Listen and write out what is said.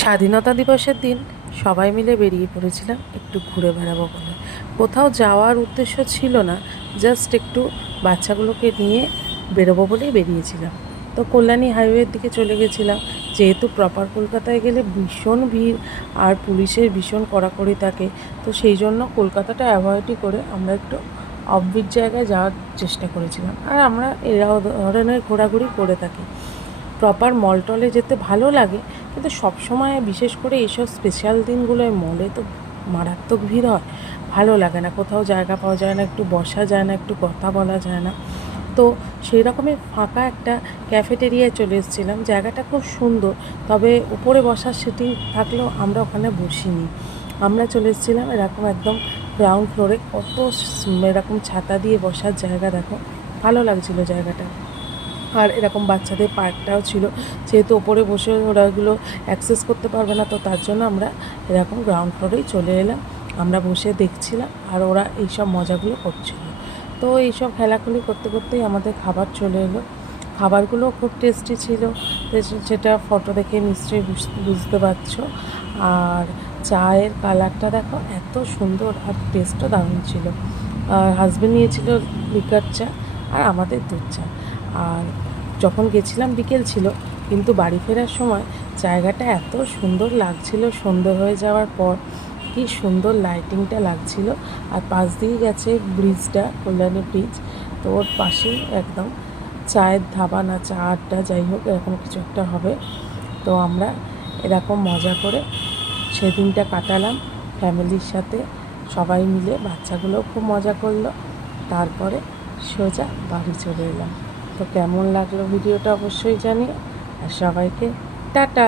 স্বাধীনতা দিবসের দিন সবাই মিলে বেরিয়ে পড়েছিলাম একটু ঘুরে বেড়াবো বলে। কোথাও যাওয়ার উদ্দেশ্য ছিল না, জাস্ট একটু বাচ্চাগুলোকে নিয়ে বেরোবো বলেই বেরিয়েছিলাম। তো কল্যাণী হাইওয়ের দিকে চলে গেছিলাম, যেহেতু প্রপার কলকাতায় গেলে ভীষণ ভিড় আর পুলিশের ভীষণ কড়াকড়ি থাকে। তো সেই জন্য কলকাতাটা অ্যাভয়েডই করে আমরা একটু অফবিট জায়গায় যাওয়ার চেষ্টা করেছিলাম। আর আমরা এরা ধরনের ঘোরাঘুরি করে থাকি। প্রপার মল টলে যেতে ভালো লাগে, কিন্তু সবসময় বিশেষ করে এইসব স্পেশাল দিনগুলোয় মলে তো মারাত্মক ভিড় হয়, ভালো লাগে না। কোথাও জায়গা পাওয়া যায় না, একটু বসা যায় না, একটু কথা বলা যায় না। তো সেই রকমের ফাঁকা একটা ক্যাফেটেরিয়ায় চলে এসেছিলাম। জায়গাটা খুব সুন্দর, তবে উপরে বসার সিটিং থাকলেও আমরা ওখানে বসিনি। আমরা চলে এসেছিলাম এরকম একদম গ্রাউন্ড ফ্লোরে। কত এরকম ছাতা দিয়ে বসার জায়গা, দেখো ভালো লাগছিলো জায়গাটা। আর এরকম বাচ্চাদের পার্কটাও ছিল, যেহেতু ওপরে বসে ওরা এগুলো অ্যাক্সেস করতে পারবে না, তো তার জন্য আমরা এরকম গ্রাউন্ড ফ্লোরেই চলে এলাম। আমরা বসে দেখছিলাম আর ওরা এইসব মজাগুলো করছিল। তো এইসব খেলাখুলি করতে করতেই আমাদের খাবার চলে এলো। খাবারগুলো খুব টেস্টি ছিল, সেটা ফটো দেখে নিশ্চয়ই বুঝতে পারছো। আর চায়ের কালারটা দেখো এত সুন্দর, আর টেস্টও দারুণ ছিল। আর হাজব্যান্ড নিয়েছিল লিকার চা আর আমাদের দুধ চা। আর যখন গেছিলাম বিকেল ছিল, কিন্তু বাড়ি ফেরার সময় জায়গাটা এত সুন্দর লাগছিল। সন্ধ্যে হয়ে যাওয়ার পর কি সুন্দর লাইটিংটা লাগছিল। আর পাশ দিয়ে গেছে ব্রিজটা, কল্যাণী ব্রিজ। তো ওর পাশেই একদম চায়ের ধাবা না চা আড্ডা, যাই হোক এরকম কিছু একটা হবে। তো আমরা এরকম মজা করে সেদিনটা কাটালাম ফ্যামিলির সাথে সবাই মিলে। বাচ্চাগুলোও খুব মজা করলো। তারপরে সোজা বাড়ি চলে এলাম। তো কেমন লাগলো ভিডিওটা অবশ্যই জানিও, আর সবাইকে টাটা।